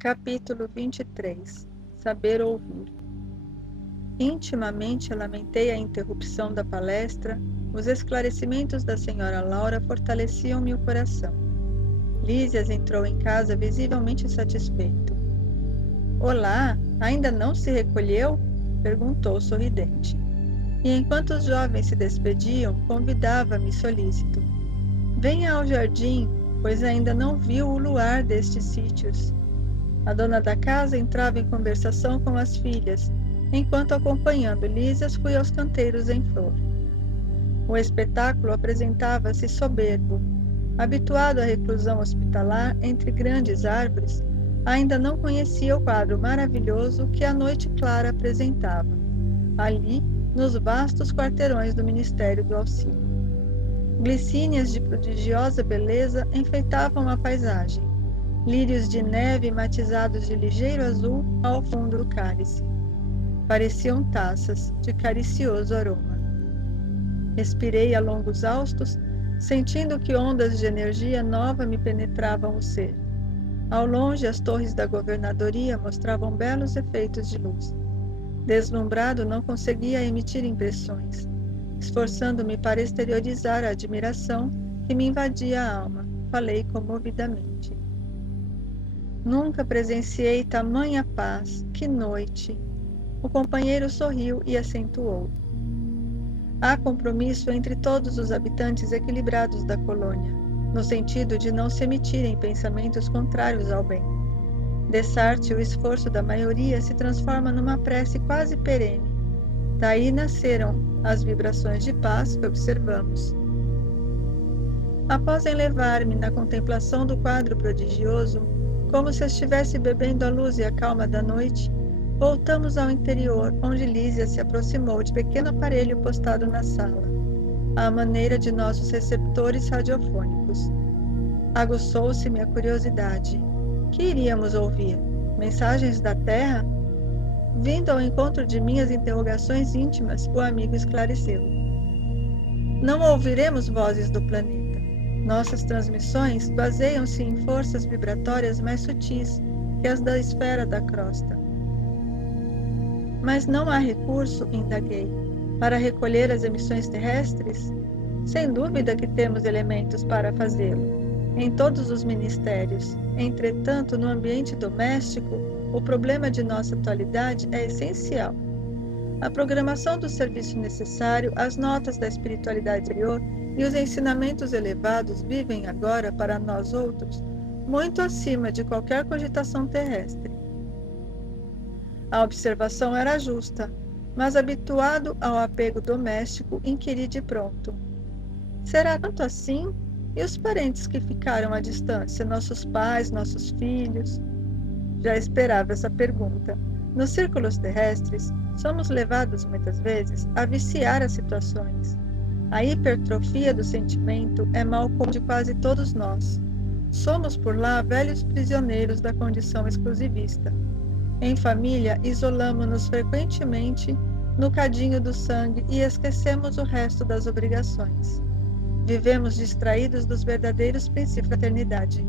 Capítulo 23. Saber ouvir. Intimamente lamentei a interrupção da palestra. Os esclarecimentos da senhora Laura fortaleciam-me o coração. Lísias entrou em casa visivelmente satisfeito. Olá, ainda não se recolheu? Perguntou sorridente. E enquanto os jovens se despediam, convidava-me solícito. Venha ao jardim, pois ainda não viu o luar destes sítios. A dona da casa entrava em conversação com as filhas, enquanto, acompanhando Lísias, fui aos canteiros em flor. O espetáculo apresentava-se soberbo. Habituado à reclusão hospitalar entre grandes árvores, ainda não conhecia o quadro maravilhoso que a noite clara apresentava, ali, nos vastos quarteirões do Ministério do Auxílio. Glicínias de prodigiosa beleza enfeitavam a paisagem. Lírios de neve matizados de ligeiro azul ao fundo do cálice. Pareciam taças de caricioso aroma. Respirei a longos haustos, sentindo que ondas de energia nova me penetravam o ser. Ao longe, as torres da governadoria mostravam belos efeitos de luz. Deslumbrado, não conseguia emitir impressões, esforçando-me para exteriorizar a admiração que me invadia a alma. Falei comovidamente. Nunca presenciei tamanha paz, que noite! O companheiro sorriu e acentuou. Há compromisso entre todos os habitantes equilibrados da colônia, no sentido de não se emitirem pensamentos contrários ao bem. Dessarte, o esforço da maioria se transforma numa prece quase perene. Daí nasceram as vibrações de paz que observamos. Após enlevar-me na contemplação do quadro prodigioso, como se estivesse bebendo a luz e a calma da noite, voltamos ao interior, onde Lísia se aproximou de pequeno aparelho postado na sala, à maneira de nossos receptores radiofônicos. Aguçou-se-me a curiosidade. Que iríamos ouvir? Mensagens da Terra? Vindo ao encontro de minhas interrogações íntimas, o amigo esclareceu. Não ouviremos vozes do planeta. Nossas transmissões baseiam-se em forças vibratórias mais sutis que as da esfera da crosta. Mas não há recurso, indaguei, para recolher as emissões terrestres? Sem dúvida que temos elementos para fazê-lo, em todos os ministérios. Entretanto, no ambiente doméstico, o problema de nossa atualidade é essencial. A programação do serviço necessário, as notas da espiritualidade exterior e os ensinamentos elevados vivem agora, para nós outros, muito acima de qualquer cogitação terrestre. A observação era justa, mas habituado ao apego doméstico, inquiri de pronto. Será tanto assim? E os parentes que ficaram à distância, nossos pais, nossos filhos? Já esperava essa pergunta. Nos círculos terrestres, somos levados muitas vezes a viciar as situações. A hipertrofia do sentimento é mal comum de quase todos nós. Somos por lá velhos prisioneiros da condição exclusivista. Em família, isolamo-nos frequentemente no cadinho do sangue e esquecemos o resto das obrigações. Vivemos distraídos dos verdadeiros princípios da fraternidade.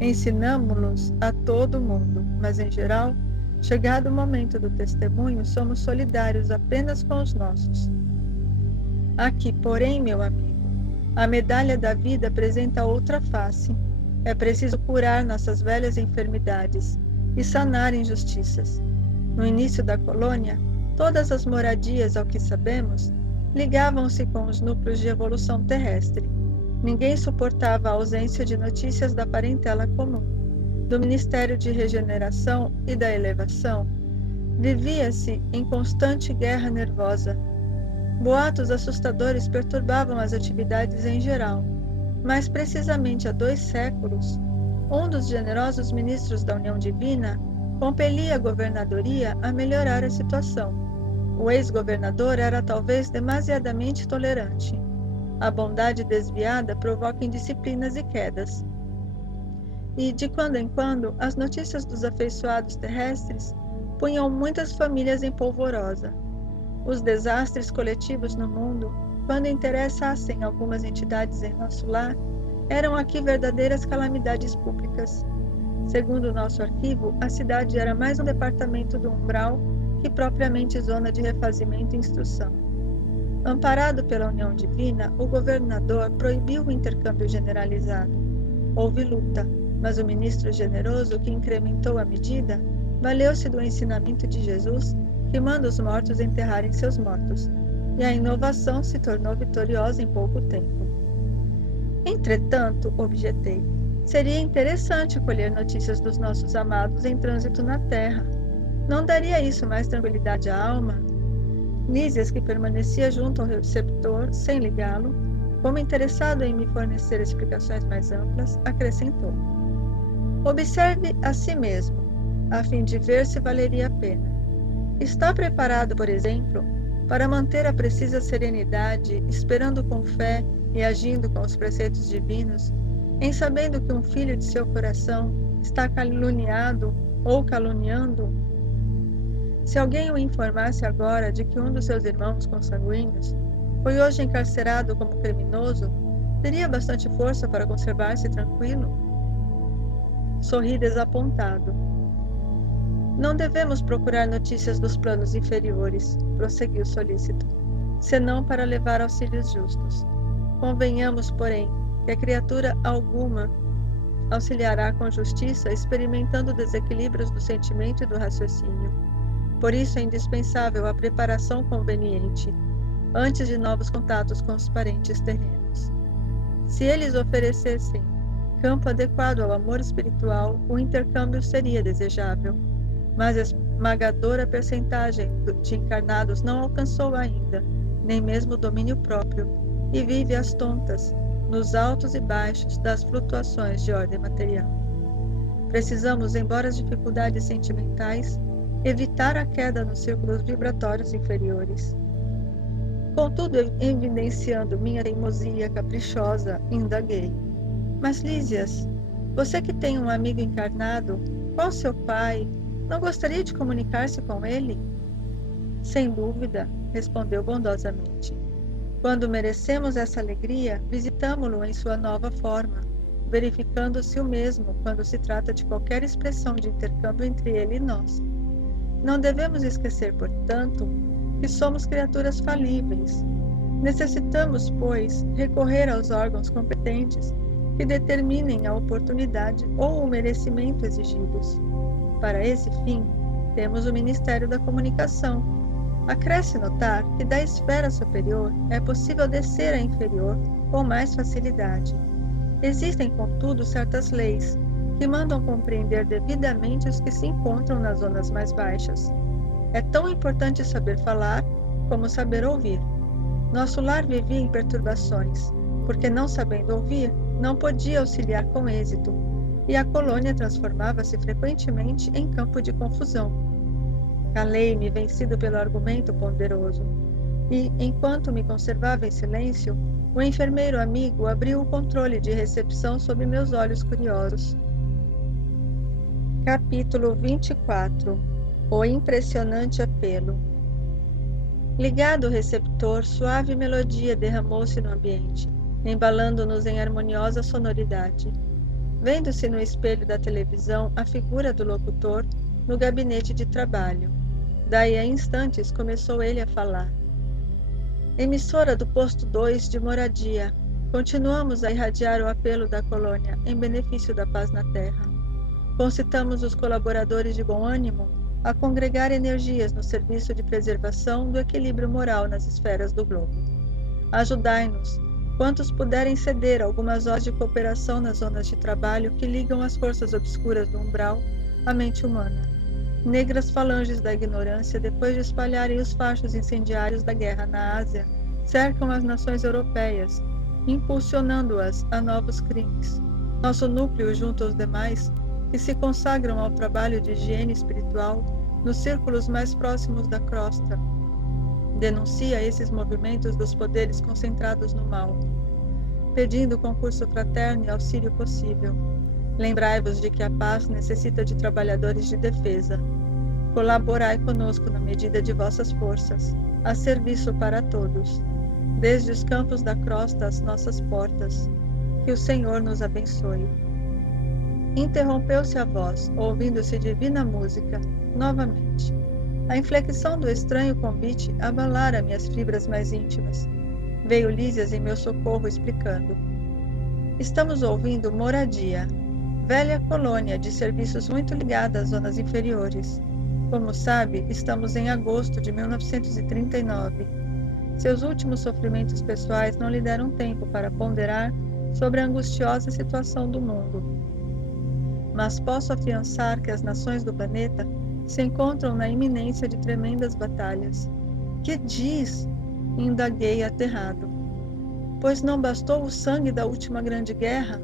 Ensinamo-los a todo mundo, mas em geral, chegado o momento do testemunho, somos solidários apenas com os nossos. Aqui, porém, meu amigo, a medalha da vida apresenta outra face. É preciso curar nossas velhas enfermidades e sanar injustiças. No início da colônia, todas as moradias, ao que sabemos, ligavam-se com os núcleos de evolução terrestre. Ninguém suportava a ausência de notícias da parentela comum. Do Ministério de Regeneração e da Elevação, vivia-se em constante guerra nervosa. Boatos assustadores perturbavam as atividades em geral, mas precisamente há 2 séculos, um dos generosos ministros da União Divina compelia a governadoria a melhorar a situação. O ex-governador era talvez demasiadamente tolerante. A bondade desviada provoca indisciplinas e quedas. E, de quando em quando, as notícias dos afeiçoados terrestres punham muitas famílias em polvorosa. Os desastres coletivos no mundo, quando interessassem algumas entidades em nosso lar, eram aqui verdadeiras calamidades públicas. Segundo o nosso arquivo, a cidade era mais um departamento do umbral que propriamente zona de refazimento e instrução. Amparado pela união divina, o governador proibiu o intercâmbio generalizado. Houve luta, mas o ministro generoso, que incrementou a medida, valeu-se do ensinamento de Jesus, que manda os mortos enterrarem seus mortos, e a inovação se tornou vitoriosa em pouco tempo. Entretanto, objetei, seria interessante colher notícias dos nossos amados em trânsito na terra. Não daria isso mais tranquilidade à alma? Lísias, que permanecia junto ao receptor, sem ligá-lo, como interessado em me fornecer explicações mais amplas, acrescentou: observe a si mesmo, a fim de ver se valeria a pena. Está preparado, por exemplo, para manter a precisa serenidade, esperando com fé e agindo com os preceitos divinos, em sabendo que um filho de seu coração está caluniado ou caluniando? Se alguém o informasse agora de que um dos seus irmãos consanguíneos foi hoje encarcerado como criminoso, teria bastante força para conservar-se tranquilo? Sorri desapontado. Não devemos procurar notícias dos planos inferiores, prosseguiu solícito, senão para levar auxílios justos. Convenhamos, porém, que a criatura alguma auxiliará com justiça, experimentando desequilíbrios do sentimento e do raciocínio. Por isso é indispensável a preparação conveniente, antes de novos contatos com os parentes terrenos. Se eles oferecessem campo adequado ao amor espiritual, o intercâmbio seria desejável, mas a esmagadora percentagem de encarnados não alcançou ainda, nem mesmo o domínio próprio, e vive às tontas, nos altos e baixos das flutuações de ordem material. Precisamos, embora as dificuldades sentimentais, evitar a queda nos círculos vibratórios inferiores. Contudo, evidenciando minha teimosia caprichosa, indaguei: mas Lísias, você que tem um amigo encarnado, qual seu pai, não gostaria de comunicar-se com ele? Sem dúvida, respondeu bondosamente. Quando merecemos essa alegria, visitamo-lo em sua nova forma, verificando-se o mesmo quando se trata de qualquer expressão de intercâmbio entre ele e nós. Não devemos esquecer, portanto, que somos criaturas falíveis. Necessitamos, pois, recorrer aos órgãos competentes que determinem a oportunidade ou o merecimento exigidos. Para esse fim, temos o Ministério da Comunicação. Acresce notar que da esfera superior é possível descer à inferior com mais facilidade. Existem, contudo, certas leis que mandam compreender devidamente os que se encontram nas zonas mais baixas. É tão importante saber falar como saber ouvir. Nosso lar vivia em perturbações, porque, não sabendo ouvir, não podia auxiliar com êxito, e a colônia transformava-se frequentemente em campo de confusão. Calei-me, vencido pelo argumento ponderoso, e, enquanto me conservava em silêncio, o enfermeiro amigo abriu o controle de recepção sob meus olhos curiosos. Capítulo 24. O impressionante apelo. Ligado o receptor, suave melodia derramou-se no ambiente, embalando-nos em harmoniosa sonoridade. Vendo-se no espelho da televisão a figura do locutor no gabinete de trabalho. Daí a instantes começou ele a falar. Emissora do posto 2 de Moradia, continuamos a irradiar o apelo da colônia em benefício da paz na terra. Concitamos os colaboradores de bom ânimo a congregar energias no serviço de preservação do equilíbrio moral nas esferas do globo. Ajudai-nos, quantos puderem ceder algumas horas de cooperação nas zonas de trabalho que ligam as forças obscuras do umbral à mente humana. Negras falanges da ignorância, depois de espalharem os fachos incendiários da guerra na Ásia, cercam as nações europeias, impulsionando-as a novos crimes. Nosso núcleo, junto aos demais, que se consagram ao trabalho de higiene espiritual nos círculos mais próximos da crosta, denuncia esses movimentos dos poderes concentrados no mal, pedindo concurso fraterno e auxílio possível. Lembrai-vos de que a paz necessita de trabalhadores de defesa. Colaborai conosco na medida de vossas forças, a serviço para todos, desde os campos da crosta às nossas portas. Que o Senhor nos abençoe. Interrompeu-se a voz, ouvindo-se divina música, novamente. A inflexão do estranho convite abalara minhas fibras mais íntimas. Veio Lísias em meu socorro explicando. Estamos ouvindo Moradia, velha colônia de serviços muito ligada às zonas inferiores. Como sabe, estamos em agosto de 1939. Seus últimos sofrimentos pessoais não lhe deram tempo para ponderar sobre a angustiosa situação do mundo. Mas posso afiançar que as nações do planeta se encontram na iminência de tremendas batalhas. Que diz? Indaguei aterrado. Pois não bastou o sangue da última grande guerra?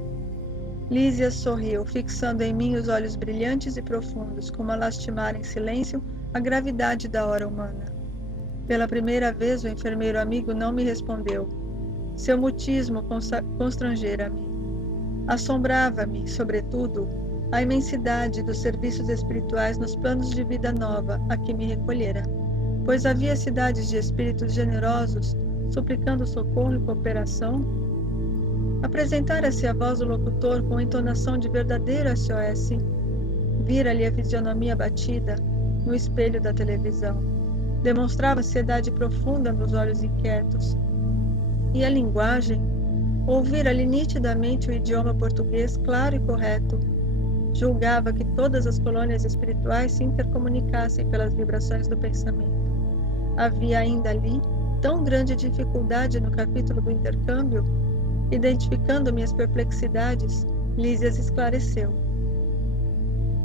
Lísias sorriu, fixando em mim os olhos brilhantes e profundos, como a lastimar em silêncio a gravidade da hora humana. Pela primeira vez o enfermeiro amigo não me respondeu. Seu mutismo constrangera-me. Assombrava-me, sobretudo, a imensidade dos serviços espirituais nos planos de vida nova a que me recolhera, pois havia cidades de espíritos generosos suplicando socorro e cooperação. Apresentara-se a voz do locutor com entonação de verdadeiro SOS. Vira-lhe a fisionomia abatida no espelho da televisão. Demonstrava ansiedade profunda nos olhos inquietos. E a linguagem? Ouvira-lhe nitidamente o idioma português claro e correto. Julgava que todas as colônias espirituais se intercomunicassem pelas vibrações do pensamento. Havia ainda ali tão grande dificuldade no capítulo do intercâmbio? Identificando minhas perplexidades, Lísias esclareceu.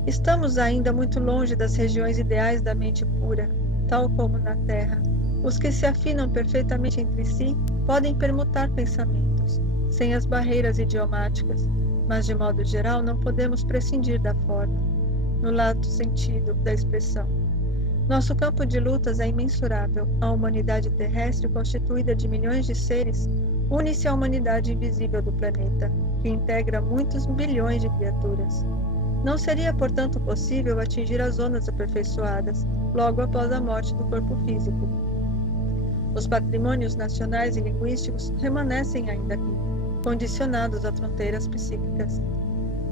Estamos ainda muito longe das regiões ideais da mente pura, tal como na Terra. Os que se afinam perfeitamente entre si podem permutar pensamentos, sem as barreiras idiomáticas, mas de modo geral não podemos prescindir da forma, no lato sentido da expressão. Nosso campo de lutas é imensurável. A humanidade terrestre, constituída de milhões de seres, une-se à humanidade invisível do planeta, que integra muitos bilhões de criaturas. Não seria, portanto, possível atingir as zonas aperfeiçoadas logo após a morte do corpo físico. Os patrimônios nacionais e linguísticos permanecem ainda aqui, condicionados a fronteiras psíquicas.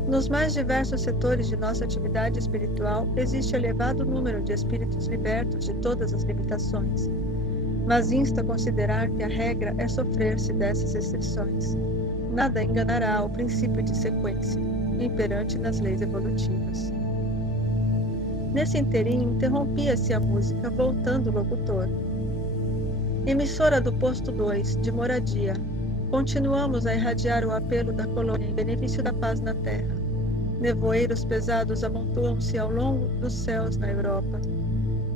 Nos mais diversos setores de nossa atividade espiritual existe elevado número de espíritos libertos de todas as limitações, mas insta a considerar que a regra é sofrer-se dessas restrições. Nada enganará o princípio de sequência, imperante nas leis evolutivas. Nesse inteirinho, interrompia-se a música, voltando o locutor. Emissora do posto 2, de Moradia. Continuamos a irradiar o apelo da colônia em benefício da paz na Terra. Nevoeiros pesados amontoam-se ao longo dos céus na Europa.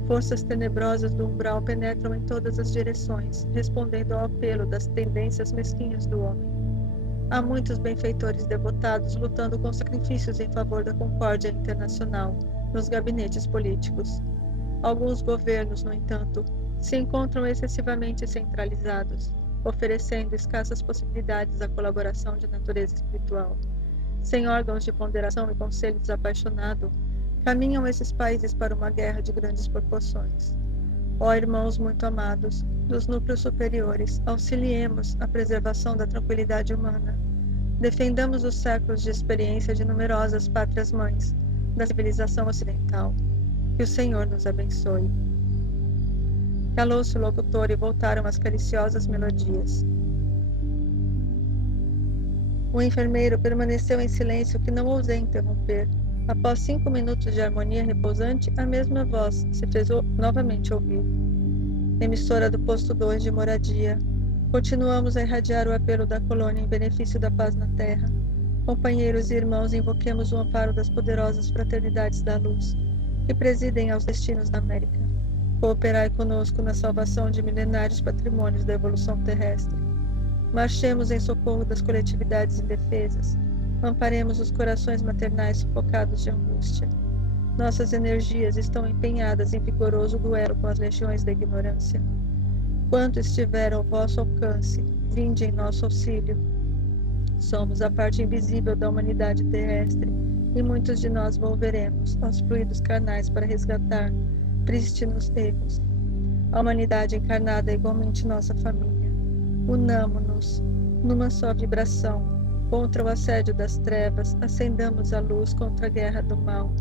Forças tenebrosas do umbral penetram em todas as direções, respondendo ao apelo das tendências mesquinhas do homem. Há muitos benfeitores devotados lutando com sacrifícios em favor da concórdia internacional nos gabinetes políticos. Alguns governos, no entanto, se encontram excessivamente centralizados, oferecendo escassas possibilidades à colaboração de natureza espiritual. Sem órgãos de ponderação e conselho desapaixonado, caminham esses países para uma guerra de grandes proporções. Ó irmãos muito amados, dos núcleos superiores, auxiliemos a preservação da tranquilidade humana. Defendamos os séculos de experiência de numerosas pátrias-mães da civilização ocidental. Que o Senhor nos abençoe. Calou-se o locutor e voltaram as cariciosas melodias. O enfermeiro permaneceu em silêncio que não ousei interromper. Após 5 minutos de harmonia repousante, a mesma voz se fez novamente ouvir. Emissora do posto 2 de Moradia. Continuamos a irradiar o apelo da colônia em benefício da paz na Terra. Companheiros e irmãos, invoquemos o amparo das poderosas fraternidades da luz, que presidem aos destinos da América. Cooperai conosco na salvação de milenários patrimônios da evolução terrestre. Marchemos em socorro das coletividades indefesas. Amparemos os corações maternais sufocados de angústia. Nossas energias estão empenhadas em vigoroso duelo com as legiões da ignorância. Quanto estiver ao vosso alcance, vinde em nosso auxílio. Somos a parte invisível da humanidade terrestre, e muitos de nós volveremos aos fluidos carnais para resgatar prístinos erros. A humanidade encarnada é igualmente nossa família. Unamo-nos numa só vibração, Contra o assédio das trevas, acendamos a luz contra a guerra do mal.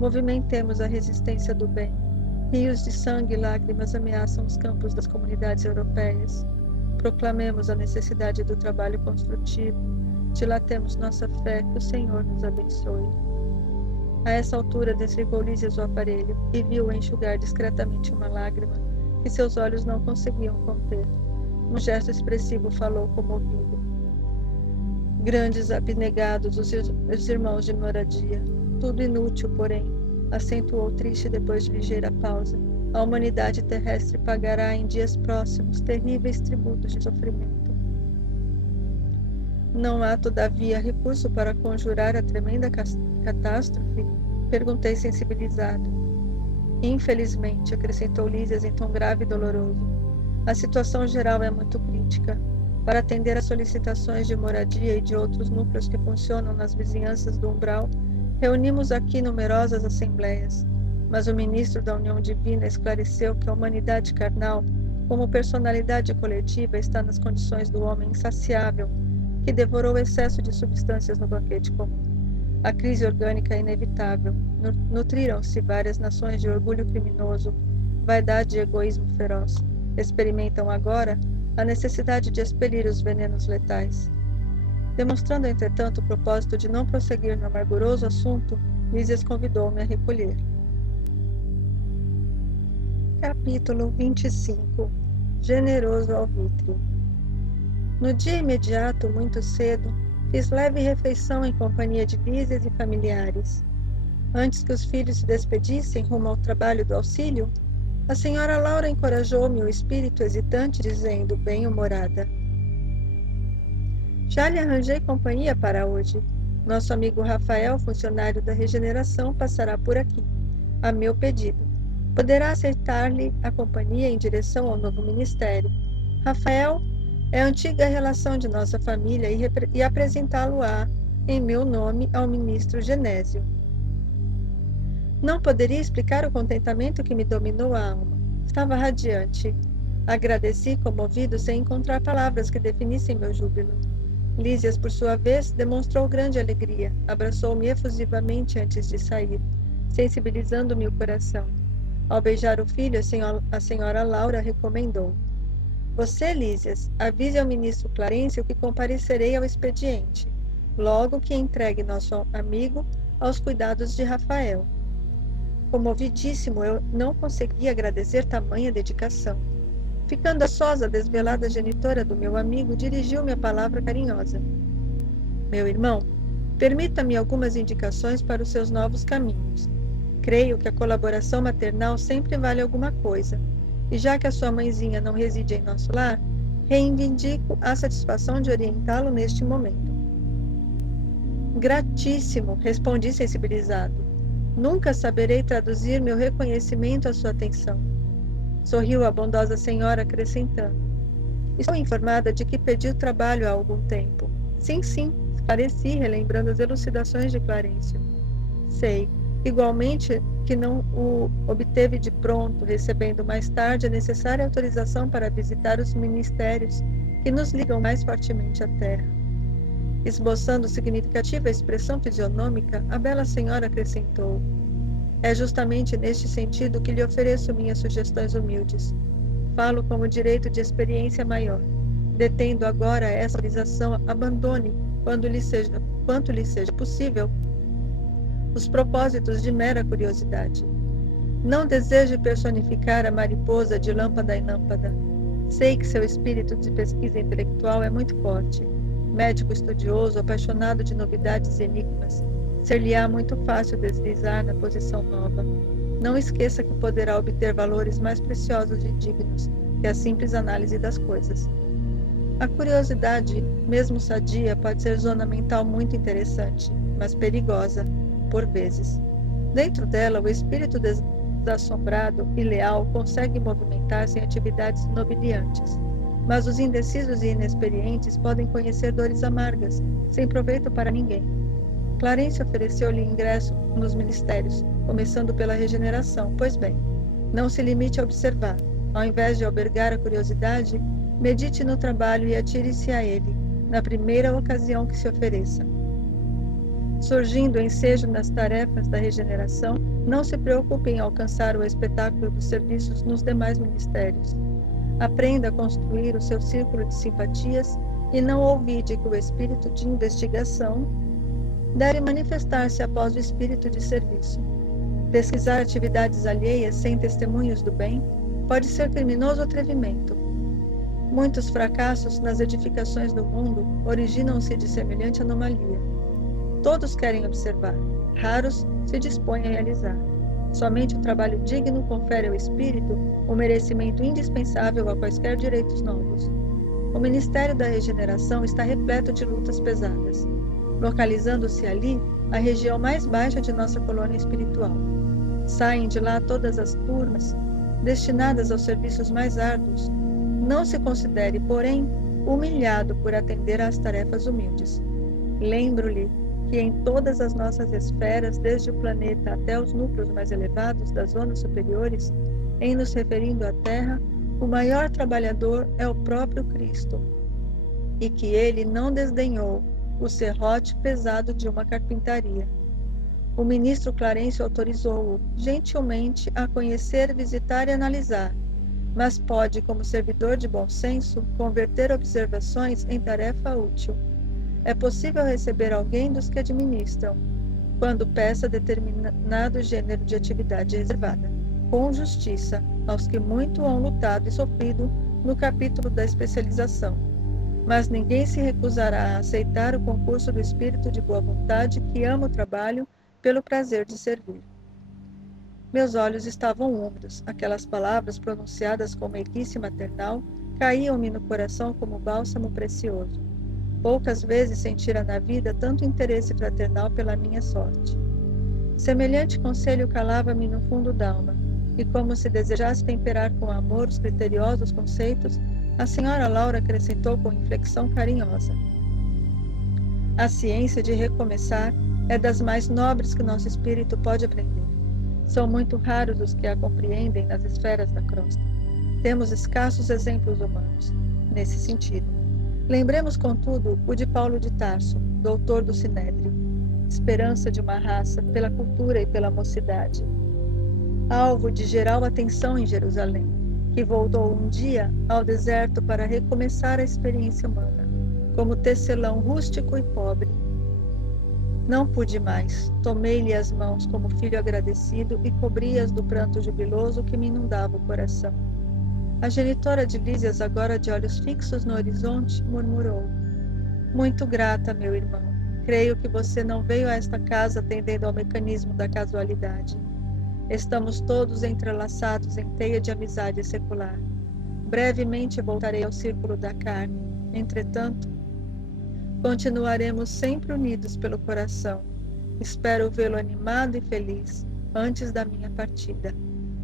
Movimentemos a resistência do bem. Rios de sangue e lágrimas ameaçam os campos das comunidades europeias. Proclamemos a necessidade do trabalho construtivo. Dilatemos nossa fé, que o Senhor nos abençoe. A essa altura desligou Lísias o aparelho e viu enxugar discretamente uma lágrima que seus olhos não conseguiam conter. Um gesto expressivo falou comovido. Grandes abnegados os irmãos de moradia. Tudo inútil, porém, acentuou triste depois de ligeira pausa. A humanidade terrestre pagará em dias próximos terríveis tributos de sofrimento. Não há, todavia, recurso para conjurar a tremenda catástrofe? Perguntei sensibilizado. Infelizmente, acrescentou Lísias em tom grave e doloroso. A situação geral é muito crítica. Para atender às solicitações de moradia e de outros núcleos que funcionam nas vizinhanças do umbral, reunimos aqui numerosas assembleias. Mas o ministro da União Divina esclareceu que a humanidade carnal, como personalidade coletiva, está nas condições do homem insaciável, que devorou o excesso de substâncias no banquete comum. A crise orgânica é inevitável. Nutriram-se várias nações de orgulho criminoso, vaidade e egoísmo feroz. Experimentam agora a necessidade de expelir os venenos letais. Demonstrando, entretanto, o propósito de não prosseguir no amarguroso assunto, Lísias convidou-me a recolher. Capítulo 25. Generoso alvitre. No dia imediato, muito cedo, fiz leve refeição em companhia de Lísias e familiares. Antes que os filhos se despedissem rumo ao trabalho do auxílio, a senhora Laura encorajou-me o espírito hesitante, dizendo, bem-humorada: já lhe arranjei companhia para hoje. Nosso amigo Rafael, funcionário da regeneração, passará por aqui, a meu pedido. Poderá aceitar-lhe a companhia em direção ao novo ministério. Rafael é a antiga relação de nossa família e apresentá-lo-á, em meu nome, ao ministro Genésio. Não poderia explicar o contentamento que me dominou a alma. Estava radiante. Agradeci, comovido, sem encontrar palavras que definissem meu júbilo. Lísias, por sua vez, demonstrou grande alegria. Abraçou-me efusivamente antes de sair, sensibilizando-me o coração. Ao beijar o filho, a senhora Laura recomendou: você, Lísias, avise ao ministro Clarencio que comparecerei ao expediente, logo que entregue nosso amigo aos cuidados de Rafael. Comovidíssimo, eu não conseguia agradecer tamanha dedicação. Ficando a sós, a desvelada genitora do meu amigo dirigiu-me a palavra carinhosa. Meu irmão, permita-me algumas indicações para os seus novos caminhos. Creio que a colaboração maternal sempre vale alguma coisa, e já que a sua mãezinha não reside em nosso lar, reivindico a satisfação de orientá-lo neste momento. Gratíssimo, respondi sensibilizado. Nunca saberei traduzir meu reconhecimento à sua atenção. Sorriu a bondosa senhora, acrescentando: estou informada de que pediu trabalho há algum tempo. Sim, esclareci, relembrando as elucidações de Clarencio. Sei, igualmente, que não o obteve de pronto, recebendo mais tarde a necessária autorização para visitar os ministérios que nos ligam mais fortemente à terra. Esboçando significativa expressão fisionômica, a bela senhora acrescentou: é justamente neste sentido que lhe ofereço minhas sugestões humildes. Falo como direito de experiência maior. Detendo agora essa autorização, abandone, quanto lhe seja possível, os propósitos de mera curiosidade. Não desejo personificar a mariposa de lâmpada em lâmpada. Sei que seu espírito de pesquisa intelectual é muito forte. Médico estudioso, apaixonado de novidades e enigmas, ser-lhe-á muito fácil deslizar na posição nova. Não esqueça que poderá obter valores mais preciosos e dignos que a simples análise das coisas. A curiosidade, mesmo sadia, pode ser zona mental muito interessante, mas perigosa, por vezes. Dentro dela, o espírito desassombrado e leal consegue movimentar-se em atividades nobiliantes, mas os indecisos e inexperientes podem conhecer dores amargas, sem proveito para ninguém. Clarencio ofereceu-lhe ingresso nos ministérios, começando pela regeneração. Pois bem, não se limite a observar. Ao invés de albergar a curiosidade, medite no trabalho e atire-se a ele. na primeira ocasião que se ofereça. Surgindo ensejo nas tarefas da regeneração, não se preocupe em alcançar o espetáculo dos serviços nos demais ministérios. Aprenda a construir o seu círculo de simpatias e não ouvide que o espírito de investigação deve manifestar-se após o espírito de serviço. Pesquisar atividades alheias sem testemunhos do bem pode ser criminoso atrevimento. Muitos fracassos nas edificações do mundo originam-se de semelhante anomalia. Todos querem observar, raros se dispõem a realizar. Somente o trabalho digno confere ao espírito o merecimento indispensável a quaisquer direitos novos. O ministério da regeneração está repleto de lutas pesadas, localizando-se ali a região mais baixa de nossa colônia espiritual. Saem de lá todas as turmas destinadas aos serviços mais árduos. Não se considere, porém, humilhado por atender às tarefas humildes. Lembro-lhe que em todas as nossas esferas, desde o planeta até os núcleos mais elevados das zonas superiores, em nos referindo à Terra, o maior trabalhador é o próprio Cristo, e que ele não desdenhou o serrote pesado de uma carpintaria. O ministro Clarencio autorizou-o, gentilmente, a conhecer, visitar e analisar, mas pode, como servidor de bom senso, converter observações em tarefa útil. É possível receber alguém dos que administram, quando peça determinado gênero de atividade reservada, com justiça, aos que muito hão lutado e sofrido no capítulo da especialização. Mas ninguém se recusará a aceitar o concurso do espírito de boa vontade que ama o trabalho pelo prazer de servir. Meus olhos estavam úmidos. Aquelas palavras pronunciadas com meiguice maternal caíam-me no coração como bálsamo precioso. Poucas vezes sentira na vida tanto interesse fraternal pela minha sorte. Semelhante conselho calava-me no fundo d'alma, e como se desejasse temperar com amor os criteriosos conceitos, a senhora Laura acrescentou com inflexão carinhosa: a ciência de recomeçar é das mais nobres que nosso espírito pode aprender. São muito raros os que a compreendem nas esferas da crosta. Temos escassos exemplos humanos nesse sentido. Lembremos, contudo, o de Paulo de Tarso, doutor do Sinédrio, esperança de uma raça pela cultura e pela mocidade, alvo de geral atenção em Jerusalém, que voltou um dia ao deserto para recomeçar a experiência humana, como tecelão rústico e pobre. Não pude mais, tomei-lhe as mãos como filho agradecido e cobri-as do pranto jubiloso que me inundava o coração. A genitora de Lísias, agora de olhos fixos no horizonte, murmurou: muito grata, meu irmão. Creio que você não veio a esta casa atendendo ao mecanismo da casualidade. Estamos todos entrelaçados em teia de amizade secular. Brevemente voltarei ao círculo da carne. Entretanto, continuaremos sempre unidos pelo coração. Espero vê-lo animado e feliz antes da minha partida.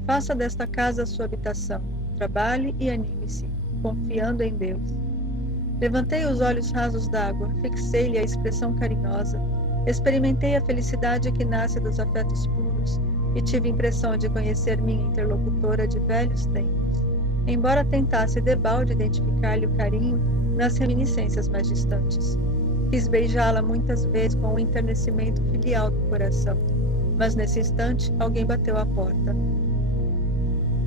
Faça desta casa a sua habitação. Trabalhe e anime-se, confiando em Deus. Levantei os olhos rasos d'água, fixei-lhe a expressão carinhosa, experimentei a felicidade que nasce dos afetos puros e tive impressão de conhecer minha interlocutora de velhos tempos, embora tentasse debalde identificar-lhe o carinho nas reminiscências mais distantes. Quis beijá-la muitas vezes com o enternecimento filial do coração, mas nesse instante alguém bateu à porta.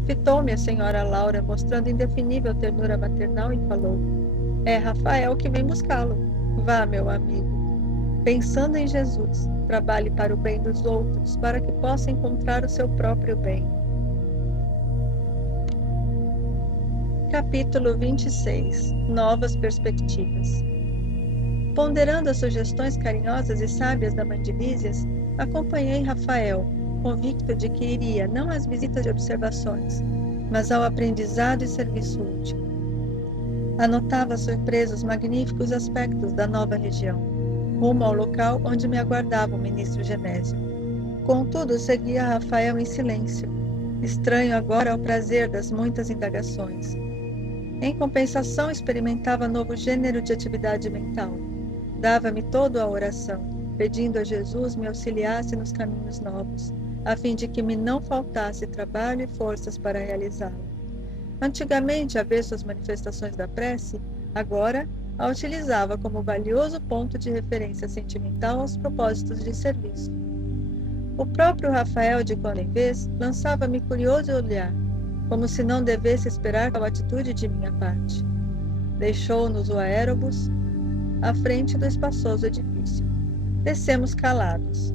Fitou-me a senhora Laura, mostrando indefinível ternura maternal, e falou: é Rafael que vem buscá-lo. Vá, meu amigo. Pensando em Jesus, trabalhe para o bem dos outros, para que possa encontrar o seu próprio bem. Capítulo 26. Novas perspectivas. Ponderando as sugestões carinhosas e sábias da mãe de Lísias, acompanhei Rafael, convicto de que iria não às visitas de observações, mas ao aprendizado e serviço útil. Anotava surpreso os magníficos aspectos da nova região, rumo ao local onde me aguardava o ministro Genésio. Contudo, seguia Rafael em silêncio, estranho agora ao prazer das muitas indagações. Em compensação, experimentava novo gênero de atividade mental. Dava-me todo à oração, pedindo a Jesus me auxiliasse nos caminhos novos, a fim de que me não faltasse trabalho e forças para realizá-lo. Antigamente, avesso às manifestações da prece, agora a utilizava como valioso ponto de referência sentimental aos propósitos de serviço. O próprio Rafael, de quando em vez, lançava-me curioso olhar, como se não devesse esperar tal atitude de minha parte. Deixou-nos o aerobus à frente do espaçoso edifício. Descemos calados.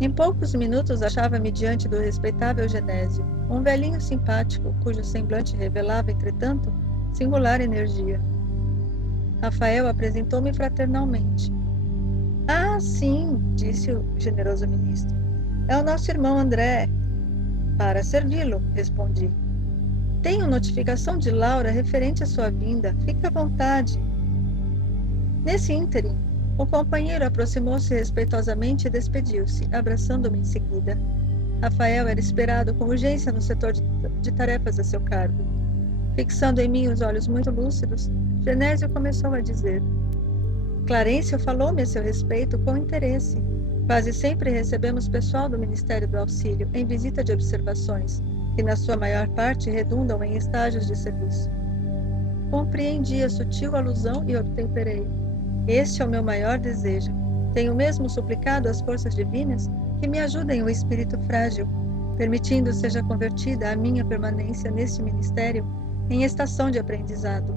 Em poucos minutos achava-me diante do respeitável Genésio, um velhinho simpático, cujo semblante revelava, entretanto, singular energia. Rafael apresentou-me fraternalmente. Ah, sim, disse o generoso ministro. É o nosso irmão André. Para servi-lo, respondi. Tenho notificação de Laura referente à sua vinda. Fique à vontade. Nesse ínterim, o companheiro aproximou-se respeitosamente e despediu-se, abraçando-me em seguida. Rafael era esperado com urgência no setor de tarefas a seu cargo. Fixando em mim os olhos muito lúcidos, Genésio começou a dizer: Clarencio falou-me a seu respeito com interesse. Quase sempre recebemos pessoal do Ministério do Auxílio em visita de observações, que na sua maior parte redundam em estágios de serviço. Compreendi a sutil alusão e obtemperei. Este é o meu maior desejo. Tenho mesmo suplicado às forças divinas que me ajudem o espírito frágil, permitindo seja convertida a minha permanência neste ministério em estação de aprendizado.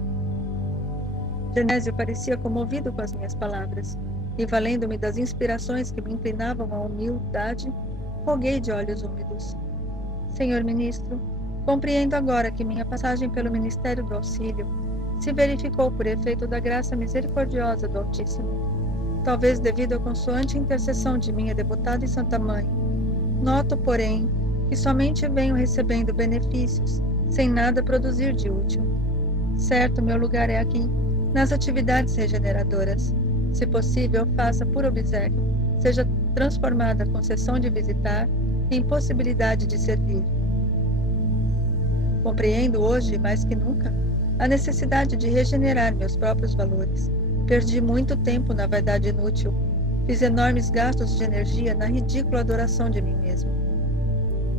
Genésio parecia comovido com as minhas palavras, e valendo-me das inspirações que me inclinavam à humildade, roguei de olhos úmidos. Senhor ministro, compreendo agora que minha passagem pelo Ministério do Auxílio se verificou por efeito da graça misericordiosa do Altíssimo, talvez devido à consoante intercessão de minha devotada e santa mãe. Noto, porém, que somente venho recebendo benefícios, sem nada produzir de útil. Certo, meu lugar é aqui, nas atividades regeneradoras. Se possível, faça por obséquio, seja transformada a concessão de visitar em possibilidade de servir. Compreendo hoje, mais que nunca, a necessidade de regenerar meus próprios valores. Perdi muito tempo na vaidade inútil. Fiz enormes gastos de energia na ridícula adoração de mim mesmo.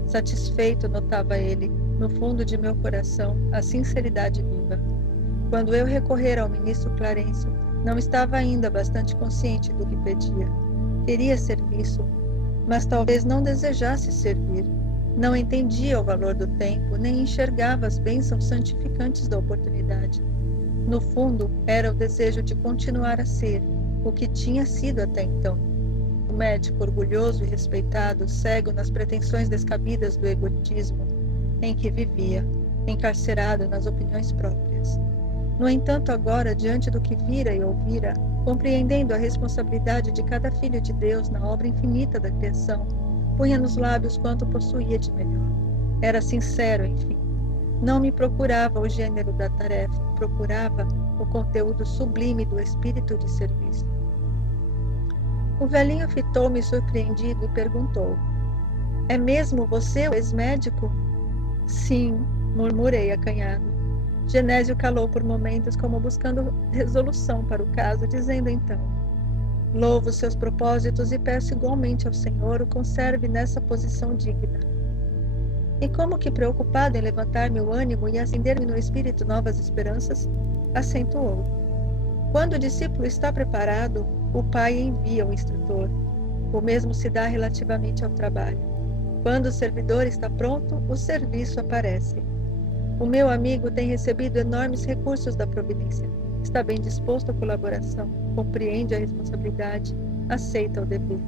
Satisfeito, notava ele, no fundo de meu coração, a sinceridade viva. Quando eu recorrer ao ministro Clarencio, não estava ainda bastante consciente do que pedia. Queria serviço, mas talvez não desejasse servir. Não entendia o valor do tempo, nem enxergava as bênçãos santificantes da oportunidade. No fundo, era o desejo de continuar a ser o que tinha sido até então. O médico orgulhoso e respeitado, cego nas pretensões descabidas do egotismo em que vivia, encarcerado nas opiniões próprias. No entanto, agora, diante do que vira e ouvira, compreendendo a responsabilidade de cada filho de Deus na obra infinita da criação, punha nos lábios quanto possuía de melhor. Era sincero, enfim. Não me procurava o gênero da tarefa, procurava o conteúdo sublime do espírito de serviço. O velhinho fitou-me surpreendido e perguntou: É mesmo você o ex-médico? Sim, murmurei acanhado. Genésio calou por momentos como buscando resolução para o caso, dizendo então: Louvo seus propósitos e peço igualmente ao Senhor o conserve nessa posição digna. E como que preocupado em levantar meu ânimo e acender-me no espírito novas esperanças, acentuou: Quando o discípulo está preparado, o pai envia o instrutor. O mesmo se dá relativamente ao trabalho. Quando o servidor está pronto, o serviço aparece. O meu amigo tem recebido enormes recursos da providência. Está bem disposto à colaboração, compreende a responsabilidade, aceita o dever.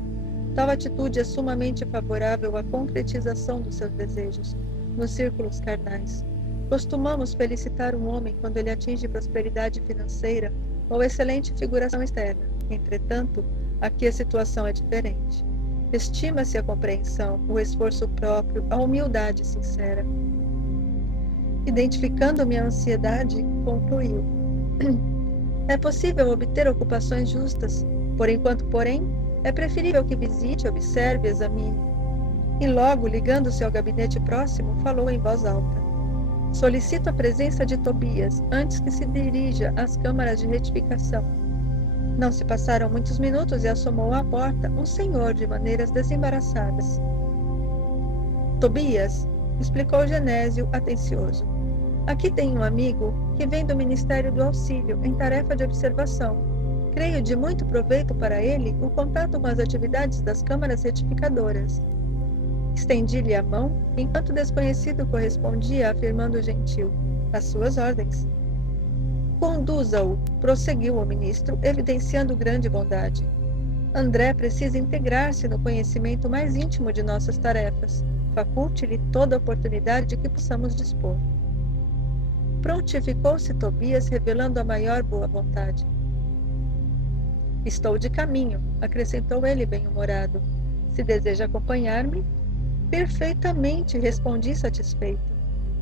Tal atitude é sumamente favorável à concretização dos seus desejos, nos círculos carnais. Costumamos felicitar um homem quando ele atinge prosperidade financeira ou excelente figuração externa. Entretanto, aqui a situação é diferente. Estima-se a compreensão, o esforço próprio, a humildade sincera. Identificando minha ansiedade, concluiu: É possível obter ocupações justas, por enquanto, porém, é preferível que visite, observe, examine. E logo, ligando-se ao gabinete próximo, falou em voz alta: Solicito a presença de Tobias, antes que se dirija às câmaras de retificação. Não se passaram muitos minutos e assomou à porta um senhor de maneiras desembaraçadas. Tobias, explicou Genésio, atencioso. Aqui tem um amigo que vem do Ministério do Auxílio em tarefa de observação. Creio de muito proveito para ele o contato com as atividades das câmaras retificadoras. Estendi-lhe a mão, enquanto o desconhecido correspondia, afirmando gentil: às suas ordens. Conduza-o, prosseguiu o ministro, evidenciando grande bondade. André precisa integrar-se no conhecimento mais íntimo de nossas tarefas. Faculte-lhe toda a oportunidade de que possamos dispor. Prontificou-se Tobias, revelando a maior boa vontade. Estou de caminho, acrescentou ele bem-humorado. Se deseja acompanhar-me? Perfeitamente, respondi satisfeito.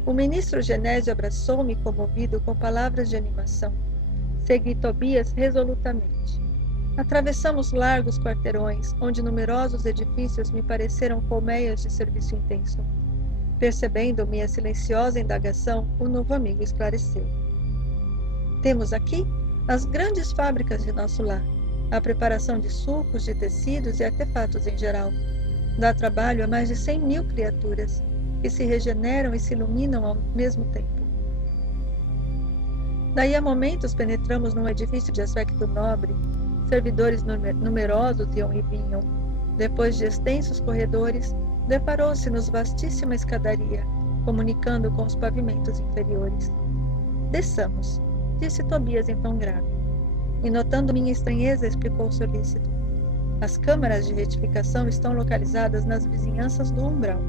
O ministro Genésio abraçou-me comovido com palavras de animação. Segui Tobias resolutamente. Atravessamos largos quarteirões, onde numerosos edifícios me pareceram colmeias de serviço intenso. Percebendo minha silenciosa indagação, o novo amigo esclareceu. Temos aqui as grandes fábricas de nosso lar, a preparação de sucos, de tecidos e artefatos em geral. Dá trabalho a mais de 100.000 criaturas, que se regeneram e se iluminam ao mesmo tempo. Daí a momentos penetramos num edifício de aspecto nobre. Servidores numerosos iam e vinham. Depois de extensos corredores, deparou-se-nos vastíssima escadaria, comunicando com os pavimentos inferiores. Desçamos, disse Tobias em tom grave. E notando minha estranheza, explicou solícito. As câmaras de retificação estão localizadas nas vizinhanças do umbral.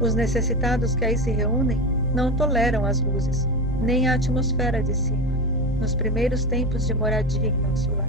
Os necessitados que aí se reúnem não toleram as luzes, nem a atmosfera de cima, nos primeiros tempos de moradia em nosso lar.